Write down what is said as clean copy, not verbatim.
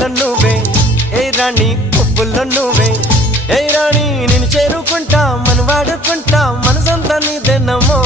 పువ్వుల్లో నువ్వే ఏ రాణి పువ్వుల్లో నువ్వే ఏ రాణి నిన్ను చేరుకుంటా మన వాడుకుంటా మనసంతా నీదేనమ్మో